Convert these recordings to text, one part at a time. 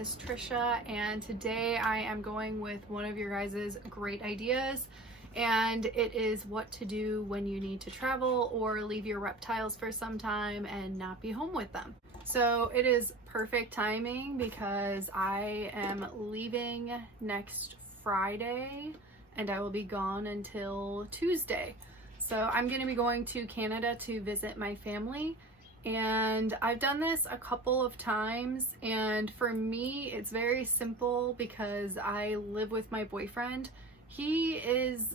is Trisha, and today I am going with one of your guys' great ideas, and it is what to do when you need to travel or leave your reptiles for some time and not be home with them. So it is perfect timing because I am leaving next Friday and I will be gone until Tuesday. So I'm going to be going to Canada to visit my family. And I've done this a couple of times, and for me it's very simple because I live with my boyfriend. He is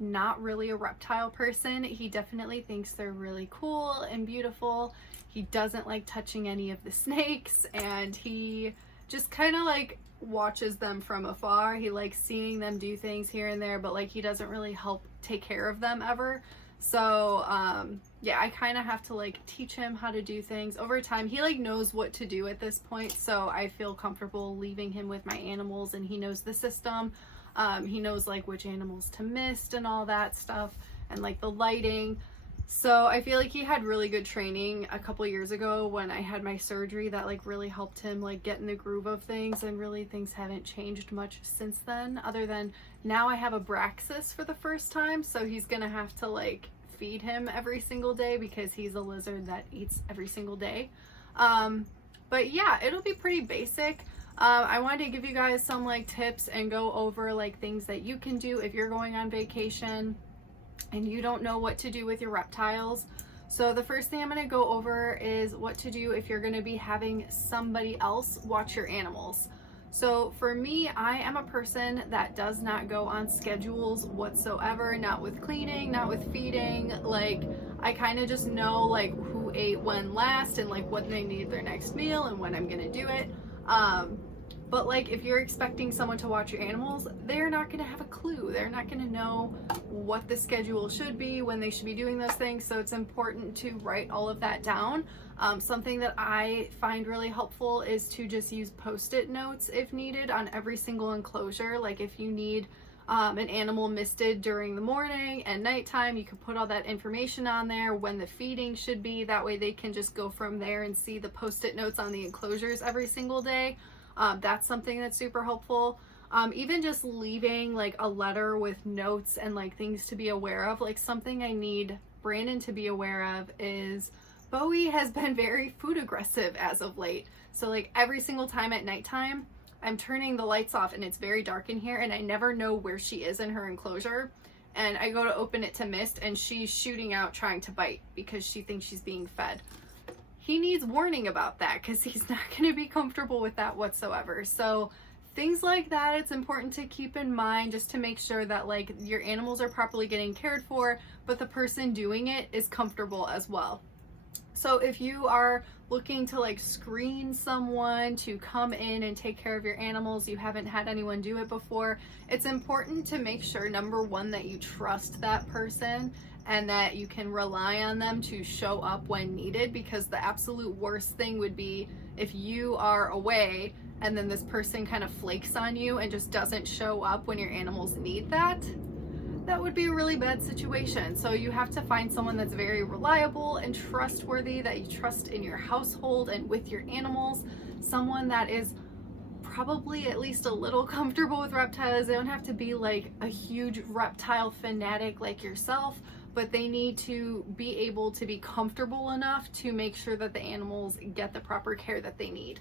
not really a reptile person. He definitely thinks they're really cool and beautiful. He doesn't like touching any of the snakes, and he just kind of like watches them from afar. He likes seeing them do things here and there, but like he doesn't really help take care of them ever. So yeah, I kind of have to like teach him how to do things over time. He like knows what to do at this point, so I feel comfortable leaving him with my animals, and he knows the system. He knows like which animals to mist and all that stuff, and like the lighting. So I feel like he had really good training a couple years ago when I had my surgery that like really helped him like get in the groove of things, and really things haven't changed much since then, other than now I have a Braxis for the first time, so he's gonna have to like feed him every single day because he's a lizard that eats every single day. But yeah, it'll be pretty basic. I wanted to give you guys some like tips and go over like things that you can do if you're going on vacation and you don't know what to do with your reptiles. So the first thing I'm going to go over is what to do if you're going to be having somebody else watch your animals. So for me, I am a person that does not go on schedules whatsoever, not with cleaning, not with feeding. Like I kind of just know like who ate when last and like when they need their next meal and when I'm going to do it. But like if you're expecting someone to watch your animals, they're not going to have a clue. They're not going to know what the schedule should be, when they should be doing those things. So it's important to write all of that down. Something that I find really helpful is to just use post-it notes if needed on every single enclosure. Like if you need an animal misted during the morning and nighttime, you can put all that information on there, when the feeding should be. That way they can just go from there and see the post-it notes on the enclosures every single day. That's something that's super helpful. Even just leaving like a letter with notes and like things to be aware of. Like something I need Brandon to be aware of is Bowie has been very food aggressive as of late. So like every single time at nighttime, I'm turning the lights off and it's very dark in here and I never know where she is in her enclosure. And I go to open it to mist and she's shooting out trying to bite because she thinks she's being fed. He needs warning about that because he's not going to be comfortable with that whatsoever. So things like that, it's important to keep in mind just to make sure that like your animals are properly getting cared for, but the person doing it is comfortable as well. So if you are looking to like screen someone to come in and take care of your animals, you haven't had anyone do it before, it's important to make sure, number one, that you trust that person and that you can rely on them to show up when needed, because the absolute worst thing would be if you are away and then this person kind of flakes on you and just doesn't show up when your animals need that. That would be a really bad situation. So you have to find someone that's very reliable and trustworthy, that you trust in your household and with your animals, someone that is probably at least a little comfortable with reptiles. They don't have to be like a huge reptile fanatic like yourself, but they need to be able to be comfortable enough to make sure that the animals get the proper care that they need.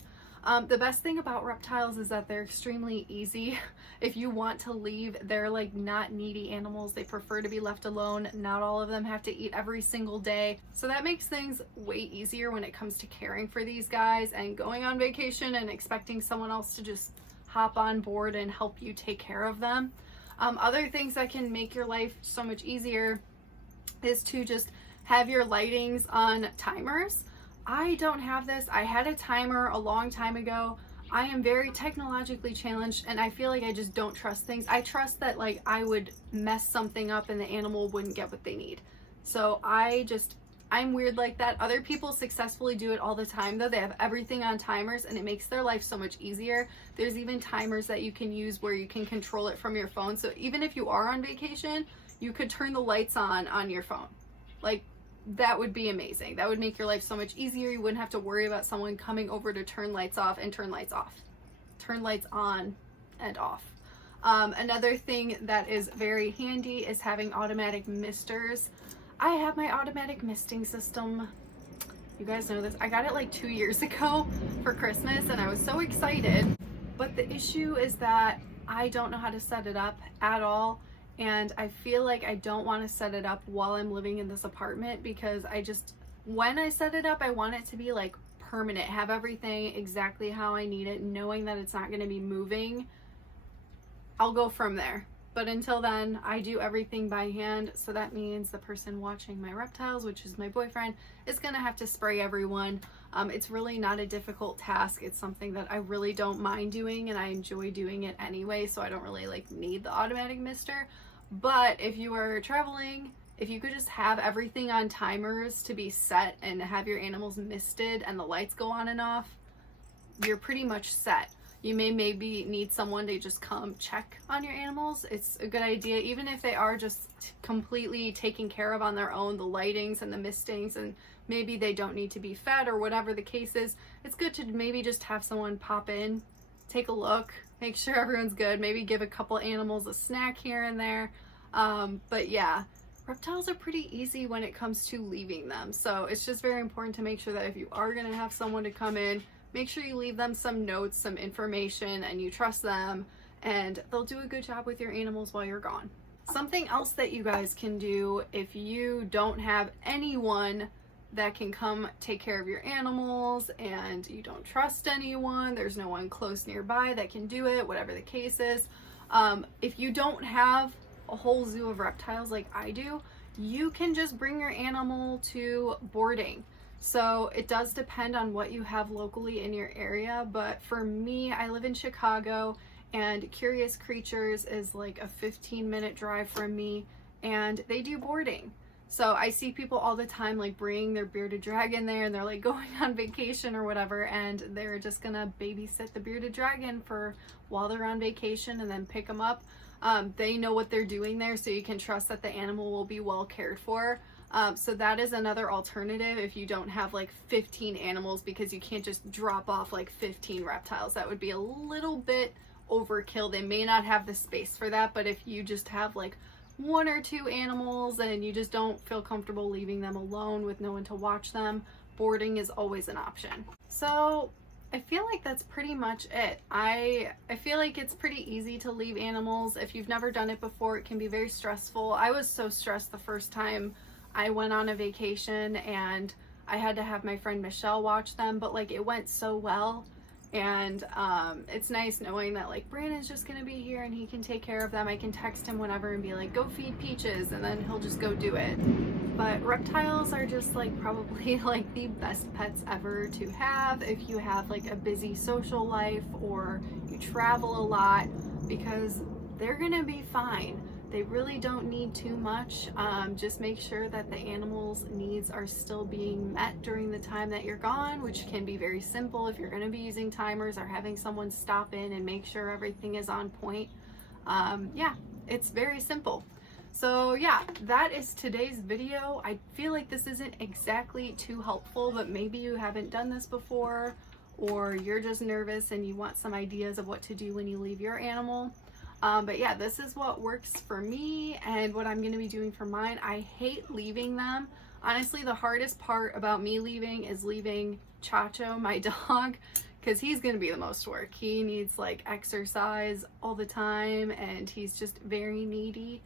The best thing about reptiles is that they're extremely easy. If you want to leave, they're like not needy animals. They prefer to be left alone. Not all of them have to eat every single day. So that makes things way easier when it comes to caring for these guys and going on vacation and expecting someone else to just hop on board and help you take care of them. Other things that can make your life so much easier is to just have your lightings on timers. I don't have this. I had a timer a long time ago. I am very technologically challenged and I feel like I just don't trust things. I trust that like I would mess something up and the animal wouldn't get what they need. So I'm weird like that. Other people successfully do it all the time though. They have everything on timers and it makes their life so much easier. There's even timers that you can use where you can control it from your phone. So even if you are on vacation, you could turn the lights on your phone. Like that would be amazing. That would make your life so much easier. You wouldn't have to worry about someone coming over to turn lights off and turn lights off. turn lights on and off. Another thing that is very handy is having automatic misters. I have my automatic misting system. You guys know this. I got it like 2 years ago for Christmas and I was so excited. But the issue is that I don't know how to set it up at all. And I feel like I don't want to set it up while I'm living in this apartment, because when I set it up, I want it to be like permanent, have everything exactly how I need it, knowing that it's not going to be moving. I'll go from there. But until then, I do everything by hand. So that means the person watching my reptiles, which is my boyfriend, is going to have to spray everyone. It's really not a difficult task. It's something that I really don't mind doing and I enjoy doing it anyway. So I don't really like need the automatic mister. But if you are traveling, if you could just have everything on timers to be set and have your animals misted and the lights go on and off, you're pretty much set. You may maybe need someone to just come check on your animals. It's a good idea, even if they are just completely taken care of on their own, the lightings and the mistings, and maybe they don't need to be fed or whatever the case is. It's good to maybe just have someone pop in, take a look, make sure everyone's good, maybe give a couple animals a snack here and there. But yeah, reptiles are pretty easy when it comes to leaving them. So it's just very important to make sure that if you are going to have someone to come in, make sure you leave them some notes, some information, and you trust them, and they'll do a good job with your animals while you're gone. Something else that you guys can do if you don't have anyone that can come take care of your animals and you don't trust anyone, there's no one close nearby that can do it, whatever the case is. If you don't have a whole zoo of reptiles like I do, you can just bring your animal to boarding. So it does depend on what you have locally in your area, but for me, I live in Chicago and Curious Creatures is like a 15-minute drive from me, and they do boarding. So I see people all the time like bringing their bearded dragon there, and they're like going on vacation or whatever, and they're just gonna babysit the bearded dragon for while they're on vacation and then pick them up. They know what they're doing there, so you can trust that the animal will be well cared for. So that is another alternative if you don't have like 15 animals, because you can't just drop off like 15 reptiles. That would be a little bit overkill. They may not have the space for that, but if you just have like 1 or 2 animals and you just don't feel comfortable leaving them alone with no one to watch them, boarding is always an option. So I feel like that's pretty much it. I feel like it's pretty easy to leave animals. If you've never done it before, it can be very stressful. I was so stressed the first time I went on a vacation and I had to have my friend Michelle watch them, but like it went so well. And it's nice knowing that like Brandon's just gonna be here and he can take care of them. I can text him whenever and be like, go feed Peaches, and then he'll just go do it. But reptiles are just like probably like the best pets ever to have if you have like a busy social life or you travel a lot, because they're gonna be fine. They really don't need too much. Just make sure that the animals' needs are still being met during the time that you're gone, which can be very simple if you're going to be using timers or having someone stop in and make sure everything is on point. Yeah, it's very simple. So yeah, that is today's video. I feel like this isn't exactly too helpful, but maybe you haven't done this before, or you're just nervous and you want some ideas of what to do when you leave your animal. But yeah, this is what works for me and what I'm going to be doing for mine. I hate leaving them. Honestly, the hardest part about me leaving is leaving Chacho, my dog, because he's going to be the most work. He needs like exercise all the time and he's just very needy.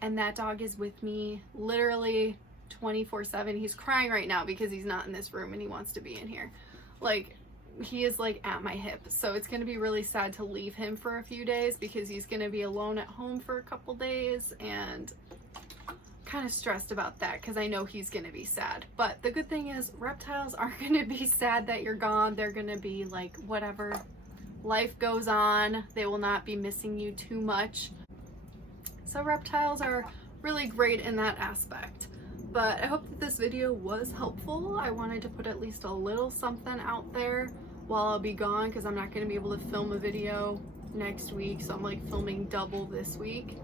And that dog is with me literally 24/7. He's crying right now because he's not in this room and he wants to be in here. Like, he is like at my hip, so it's going to be really sad to leave him for a few days because he's going to be alone at home for a couple days, and kind of stressed about that because I know he's going to be sad. But the good thing is reptiles aren't going to be sad that you're gone. They're going to be like, whatever, life goes on. They will not be missing you too much. So reptiles are really great in that aspect. But I hope that this video was helpful. I wanted to put at least a little something out there while I'll be gone, because I'm not going to be able to film a video next week, so I'm like filming double this week.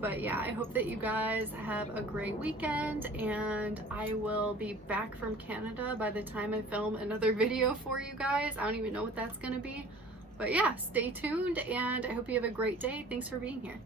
But yeah, I hope that you guys have a great weekend, and I will be back from Canada by the time I film another video for you guys. I don't even know what that's going to be, But yeah, stay tuned and I hope you have a great day. Thanks for being here.